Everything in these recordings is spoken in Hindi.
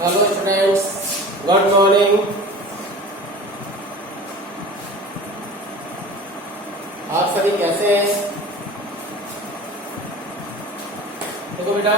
Hello students, good morning. आप सभी कैसे हैं? देखो बेटा,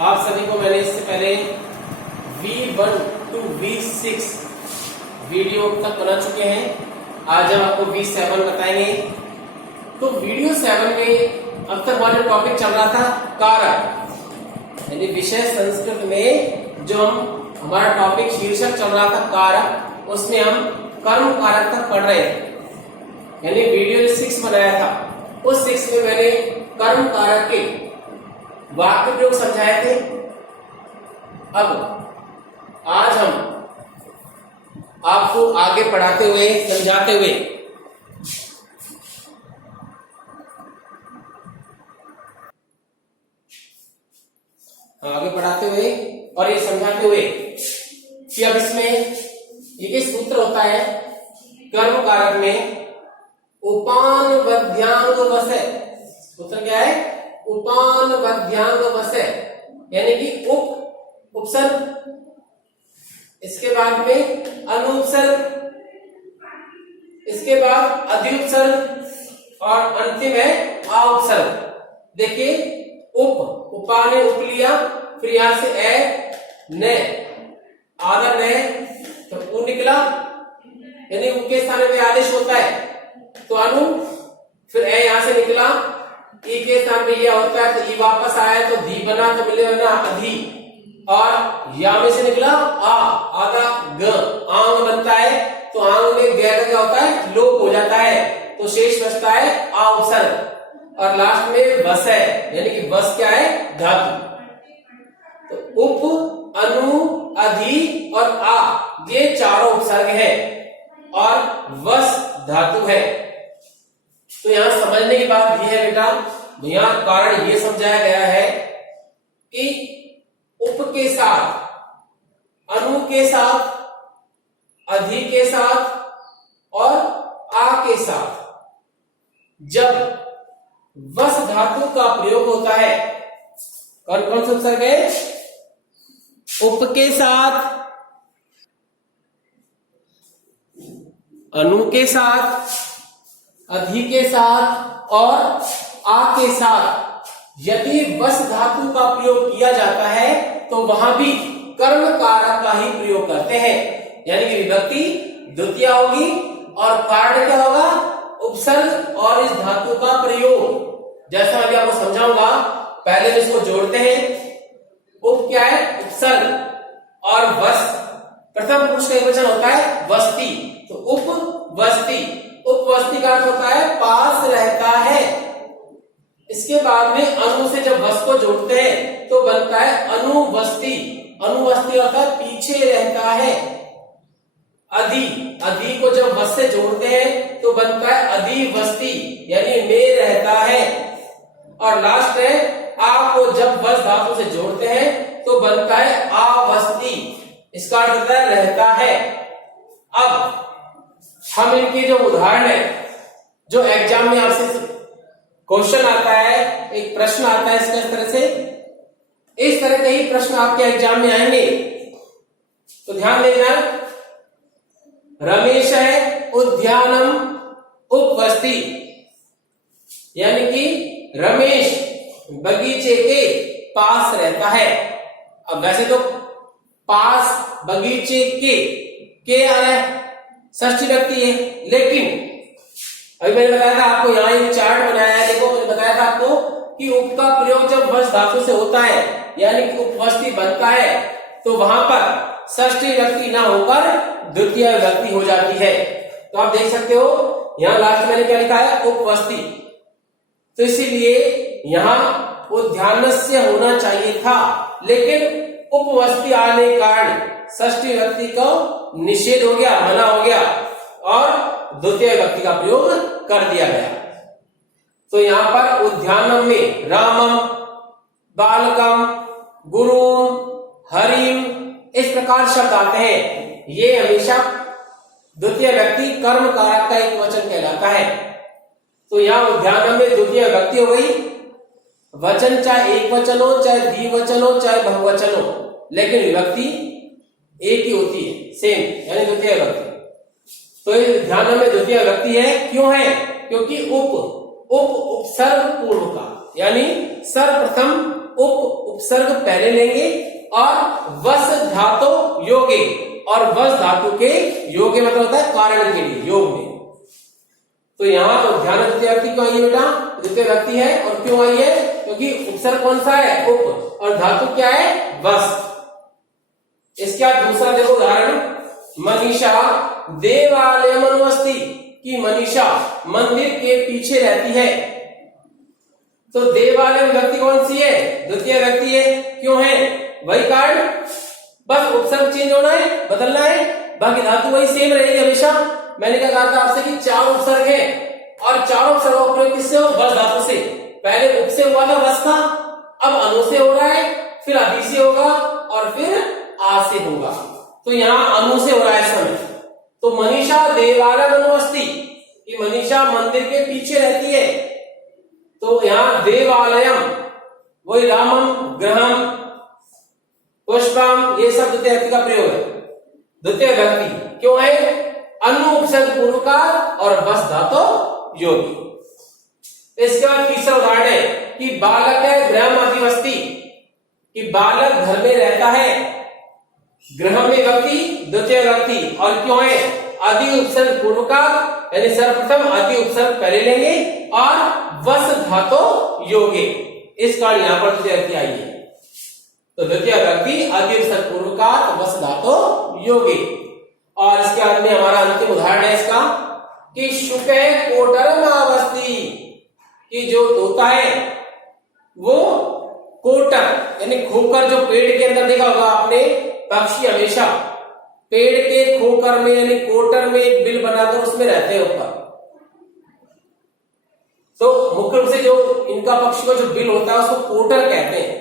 आप सभी को मैंने इससे पहले V1 to V6 वीडियो तक बना चुके हैं। आज हम आपको V7 बताएंगे। तो वीडियो 7 में अब तक हमारा टॉपिक चल रहा था कारक, यानी विषय संस्कृत में जो हमारा टॉपिक शीर्षक चल रहा था कारक, उसमें हम कर्म कारक तक पढ़ रहे थे। यानी वीडियो 6 बनाया था, उस 6 में मैंने कर्म कारक के वाक्य प्रयोग समझाए थे। अब आज हम आपको आगे पढ़ाते हुए, समझाते हुए और ये समझाते हुए कि अब इसमें ये सूत्र होता है कर्म कारक में उपान वध्यांग वसे। सूत्र क्या है? उपान वध्यांग वसे, यानी कि उपसर्ग, इसके बाद में अनुपसर्ग, इसके बाद अधिउपसर्ग और अंतिम है आउपसर्ग। देखिए, उपाने उप लिया, फिर यहां से ने आदर ने तो उ निकला, यानी उनके स्थान में आदेश होता है तो अनु, फिर यहां से निकला, ई के स्थान में लिया होता है तो ई वापस आया तो धी बना तो मिलेगा ना अधि, और या में से निकला आधा ग आंग बनता है तो आंग में गैर क्या होता है? लोप हो जाता है, तो शेष बचता है आ उपसर्ग, और लास्ट में बस है, यानी कि बस क्या है? धातु। तो उप, अनु, अधि और आ, ये चारों उपसर्ग है और वस धातु है। तो यहां समझने की बात यह है बेटा, यहां कारण ये समझाया गया है कि उप के साथ, अनु के साथ, अधि के साथ और आ के साथ जब वस धातु का प्रयोग होता है, कौन कौन से उपसर्ग है? उप के साथ, अनु के साथ, अधि के साथ और आ के साथ यदि वस धातु का प्रयोग किया जाता है तो वहां भी कर्म कारक का ही प्रयोग करते हैं, यानी कि विभक्ति द्वितीय होगी और कारण क्या होगा? उपसर्ग और इस धातु का प्रयोग। जैसा मैं आपको समझाऊंगा, पहले तो इसको जोड़ते हैं। उप क्या है? उपसर्ग, और वस प्रथम पुरुष का एकवचन होता है वस्ती, तो उपवस्ती। उपवस्ती का अर्थ होता है पास रहता है। इसके बाद में अनु से जब वस को जोड़ते हैं तो बनता है अनुवस्ती। अनुवस्ती अर्थात पीछे रहता है। अधि को जब वस से जोड़ते हैं तो बनता है अधिवस्ती, यानी में रहता है। और लास्ट है आ को जब वस धातु से जोड़ते हैं तो बनता है आवस्ती, इसका अर्थ होता है रहता है। अब हम इनके जो उदाहरण है, जो एग्जाम में आपसे क्वेश्चन आता है, एक प्रश्न आता है इसका, इस तरह के ही प्रश्न आपके एग्जाम में आएंगे, तो ध्यान देना। रमेश है उद्यानम उपवस्ती, यानी कि रमेश बगीचे के पास रहता है। अब वैसे तो पास बगीचे के आ रहा है, षष्ठी व्यक्ति है, लेकिन अभी मैंने बताया था आपको, यहाँ एक चार्ट बनाया है, देखो मैंने बताया था आपको कि उप का प्रयोग जब वस धातु से होता है, यानी कि उपवस्ती बनता है, तो वहां पर षष्ठी व्यक्ति ना होकर द्वितीय विभक्ति हो जाती है। तो आप देख सकते हो यहाँ लास्ट मैंने क्या लिखा है? उपवस्ती। तो इसीलिए यहाँ उद्यानस्य होना चाहिए था, लेकिन उपवस्ती आने के कारण षष्ठी विभक्ति को निषेध हो गया, मना हो गया और द्वितीय विभक्ति का प्रयोग कर दिया गया। तो यहाँ पर उद्यानम में रामम, बालकम, गुरुम, हरिम, इस प्रकार शब्द आते हैं। ये हमेशा द्वितीय व्यक्ति कर्म कारक का एक वचन कहलाता है। तो यहाँ उद्यानम में द्वितीय विभक्ति हो गई। वचन चाहे एक वचन हो, चाहे द्विवचन हो, चाहे बहुवचन हो, लेकिन विभक्ति एक ही होती है, सेम, यानी द्वितीय विभक्ति। तो ये ध्यान में द्वितीय विभक्ति है, क्यों है? क्योंकि उपसर्ग पूर्व का, यानी सर्वप्रथम उपसर्ग पहले लेंगे और वस धातु योगे, और वस धातु के योगे मतलब होता है कारण के लिए, योग में। तो यहाँ तो ध्यान द्वितीय विभक्ति क्यों आई है बेटा? द्वितीय विभक्ति है, और क्यों आई है? क्योंकि उपसर्ग कौन सा है? उप, और धातु क्या है? वस। इसका दूसरा देखो उदाहरण, मनीषा देवालयम अनुवस्ति, कि मनीषा मंदिर के पीछे रहती है। तो देवालय विभक्ति कौन सी है? द्वितीय विभक्ति है, क्यों है? वही कारण, बस उपसर्ग चेंज होना है, बदलना है, बाकी धातु वही सेम रहेगी हमेशा। मैंने क्या कहा था आपसे कि 4 उपसर्ग है, और चारों उपसर्गों का प्रयोग किससे हो? वस धातु से। पहले उप से हुआ था वस का, अब अनु से हो रहा है, फिर अधि से होगा, और फिर आ से होगा। तो यहाँ अनु से हो रहा है इस समय। तो मनीषा देवालयम अनुवस्ति, कि मनीषा मंदिर के पीछे रहती है। तो यहाँ देवालयम, वही रामम, गृहम, पुष्पम, ये सब द्वितीय विभक्ति का प्रयोग है। द्वितीय विभक्ति क्यों है? अनु उपसर्ग पूर्वकार और वस धातु योगी। इसके बाद तीसरा उदाहरण है कि बालक है गृहम अधिवस्ति, कि बालक घर में रहता है। गृह में विभक्ति द्वितीय विभक्ति, और क्यों है? अधि उपसर्ग पूर्वकार, यानी सर्वप्रथम अधि उपसर्ग पहले लेंगे और वस धातु योगे, इस कारण यहां पर द्वितीय विभक्ति आई है। तो द्वितीय विभक्ति अधि उपसर्ग पूर्वकार वस धातु योगे। और इसके बाद में हमारा अंतिम उदाहरण है इसका कि शुके कोटरम अवस्थी, कि जो तोता है वो कोटर, यानी खोकर, जो पेड़ के अंदर देखा होगा आपने, पक्षी हमेशा पेड़ के खोकर में यानी कोटर में एक बिल बनाकर उसमें रहते हैं ऊपर। तो मुख्य रूप से जो इनका पक्षी का जो बिल होता है उसको कोटर कहते हैं,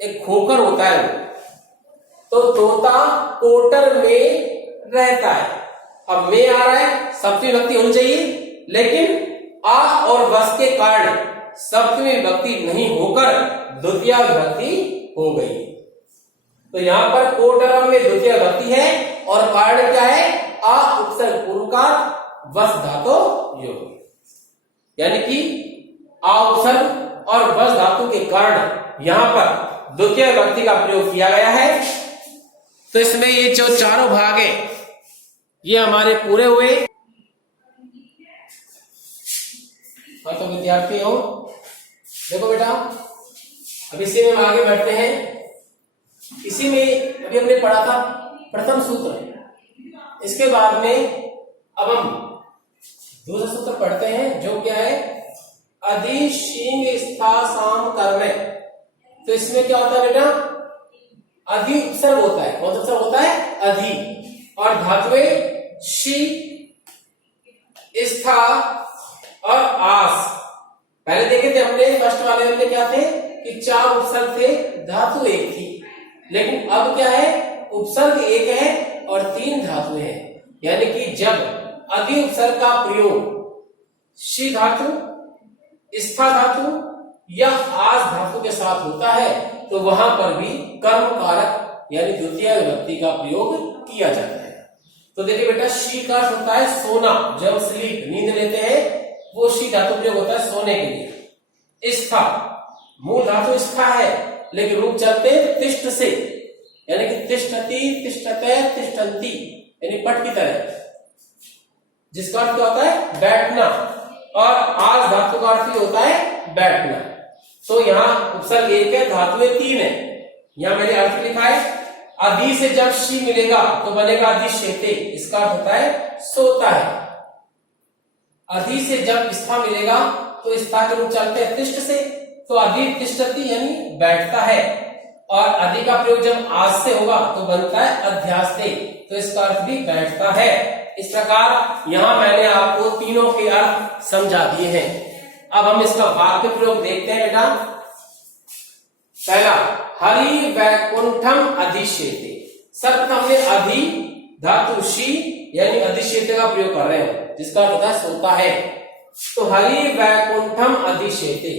एक खोकर होता है वो। तो तोता कोटर में रहता है। अब में आ रहा है, सप्तमी विभक्ति होनी चाहिए, लेकिन आ और वस के कारण सप्तमी विभक्ति नहीं होकर द्वितीय विभक्ति हो गई। तो यहां पर कोटरम में द्वितीय विभक्ति है, और कारण क्या है? आ उपसर्ग पूर्वकार वस धातु योग, यानी कि आ उपसर्ग और वस धातु के कारण यहां पर द्वितीय विभक्ति का प्रयोग किया गया है। तो इसमें ये जो चारों भाग है ये हमारे पूरे हुए। हाँ तो विद्यार्थी हो, देखो बेटा, अब इसी में हम आगे बढ़ते हैं। इसी में अभी हमने पढ़ा था प्रथम सूत्र, इसके बाद में अब हम दूसरा सूत्र पढ़ते हैं, जो क्या है? अधि शींग स्था साम कर्म। तो इसमें क्या होता है बेटा? अधि उपसर्ग होता है। कौन सा उपसर्ग होता है? अधि, और धातुएं शी, स्था और आस। पहले देखे थे अपने फर्स्ट वाले में क्या थे कि 4 उपसर्ग थे, धातु एक थी, लेकिन अब क्या है? उपसर्ग एक है और 3 धातुएं हैं। यानी कि जब अधि उपसर्ग का प्रयोग शी धातु, स्था धातु या आस धातु के साथ होता है तो वहां पर भी कर्म कारक यानी द्वितीय विभक्ति का प्रयोग किया जाता है। तो देखिए बेटा, शी का अर्थ होता है सोना, जब स्लीप नींद लेते हैं वो शी धातु प्रयोग होता है सोने के लिए। स्था, मूल धातु स्था है, लेकिन रूप चलते तिष्ठ से, यानी कि तिष्ठति, तिष्ठते, तिष्ठन्ति, यानी पट की तरह, जिसका अर्थ क्या होता है? बैठना। और आज धातु का अर्थ होता है बैठना। तो यहाँ उपसर्ग एक है, धातुएं 3 है। यहाँ मैंने अर्थ लिखा है, अधि से जब शी मिलेगा तो बनेगा अधिशेते, इसका अर्थ होता है सोता है। अधि से जब स्था मिलेगा तो स्था के रूप चलते हैं तिष्ठ से, तो अधि तिष्ठति यानी बैठता है। और अधि का प्रयोग जब आज से होगा तो बनता है अध्यास्ते, तो इसका अर्थ भी बैठता है। इस प्रकार यहाँ मैंने आपको तीनों के अर्थ समझा दिए हैं। अब हम इसका वाक्य प्रयोग देखते हैं बेटा। पहला, हरि वैकुंठम अधिशेते। सर्वप्रथम हमने अधि धातु शी यानी अधिशेते का प्रयोग कर रहे हैं, जिसका अर्थ होता है सोता है। तो हरि वैकुंठम अधिशेते,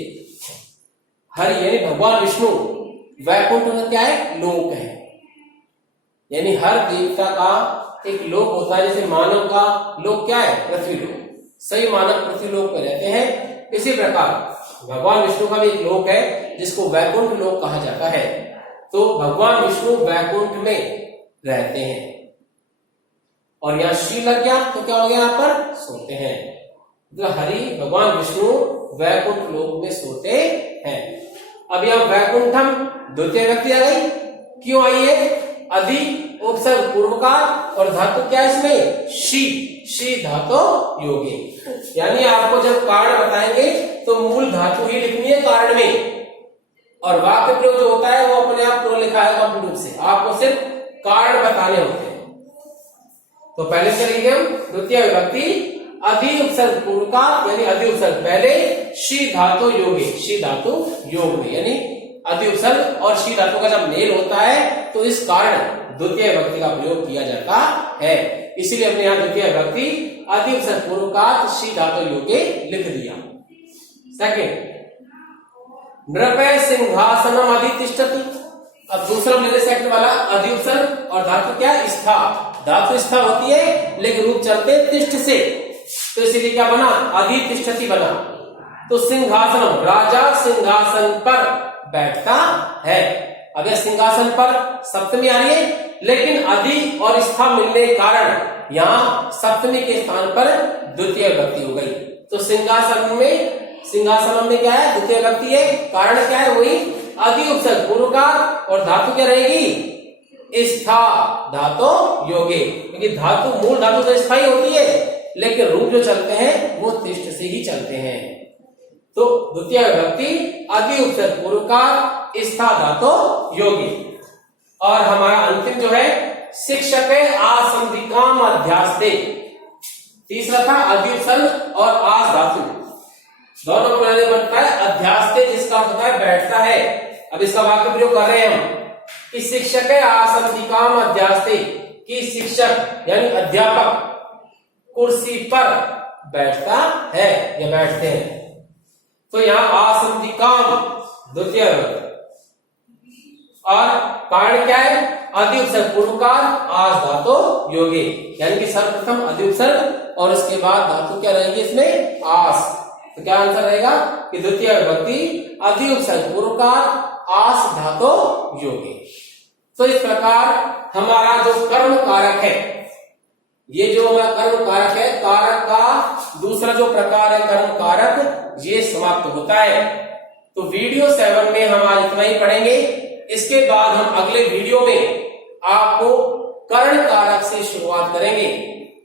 हरि यानी भगवान विष्णु, वैकुंठ क्या है? लोक है। यानी हर देवता का एक लोक होता है। जैसे मानव का लोक क्या है? पृथ्वी लोक। सही मानव पृथ्वी लोक में रहते हैं। इसी प्रकार भगवान विष्णु का भी एक लोक है जिसको वैकुंठ लोक कहा जाता है। तो भगवान विष्णु वैकुंठ में रहते हैं। और यहाँ श्री लग गया तो क्या हो गया? यहाँ पर सोते हैं। मतलब हरि भगवान विष्णु वैकुंठ लोक में सोते हैं। अब यहाँ वैकुंठम द्वितीय व्यक्ति आ गई। क्यों आई है? अधि उपसर्ग पूर्व का और धातु क्या है इसमें? शी धातु योगी। यानी आपको जब कारण बताएंगे तो मूल धातु ही लिखनी है कारण में, और वाक्य प्रयोग जो होता है वो अपने आप पूरा लिखा है कंप्लीट रूप से। आपको सिर्फ कारण बताने होते हैं। तो पहले चलेंगे हम द्वितीय विभक्ति अधि उपसर्ग पूर्व का, यानी अधि उपसर्ग पहले, शी धातु योगे, शी धातु योग में, यानी अधि उपसर्ग और शी धातु का जब मेल होता है तो इस कारण द्वितीय विभक्ति का प्रयोग किया जाता है। इसीलिए हमने यहाँ द्वितीय विभक्ति अधि उपसर्ग पूर्व का शी धातु योगे लिख दिया। सेकंड, नृपय सिंहासनम अधितिष्ठति। अब दूसरा मेरे सेकंड वाला अधि उपसर्ग और धातु क्या? स्था। धातु स्था होती है लेकिन रूप चलते तिष्ठ से, तो इसीलिए क्या बना? अधितिष्ठति बना। तो सिंहासनम, राजा सिंहासन पर बैठता है। अब यह सिंहासन पर सप्तमी आ रही है, लेकिन अधि और स्था मिलने के कारण यहाँ सप्तमी के स्थान पर द्वितीय विभक्ति हो गई। तो सिंहासन में क्या है? द्वितीय विभक्ति है। कारण क्या है? वही अधि उपसर्ग पूर्व का और धातु क्या रहेगी? स्था धातु योगे, क्योंकि धातु मूल धातु तो स्थायी होती है लेकिन रूप जो चलते हैं वो तिष्ठ से ही चलते हैं। तो द्वितीय विभक्ति अधि उपसर्ग पूर्व का स्था धातु योगी। और हमारा अंतिम जो है शिक्षक आसंधिकाम अध्यास्ते। तीसरा था अधि उपसर्ग और आस धातु दोनों को मिलाने बनता है अध्यास्ते, जिसका अर्थ होता है बैठता है। अब इसका वाक्य प्रयोग कर रहे हैं हम कि शिक्षक आसंधिकाम अध्यास्ते, कि शिक्षक यानी अध्यापक कुर्सी पर बैठता है या बैठते हैं। तो यहाँ आसंधिकाम द्वितीय और कारण क्या है? अधि उपसर्ग पूर्व का आस धातु योगे, यानी कि सर्वप्रथम अधि उपसर्ग और उसके बाद धातु क्या रहेगी इसमें? आस। तो क्या आंसर रहेगा कि द्वितीय विभक्ति अधि उपसर्ग पूर्व का आस धातु योगे। तो इस प्रकार हमारा जो कर्म कारक है, ये जो हमारा कर्म कारक है, कारक का दूसरा जो प्रकार है कर्म कारक, ये समाप्त होता है। तो वीडियो 7 में हम आज इतना ही पढ़ेंगे। इसके बाद हम अगले वीडियो में आपको कर्ण कारक से शुरुआत करेंगे।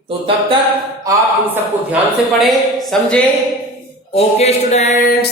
तो तब तक आप इन सबको ध्यान से पढ़ें, समझें। Okay students.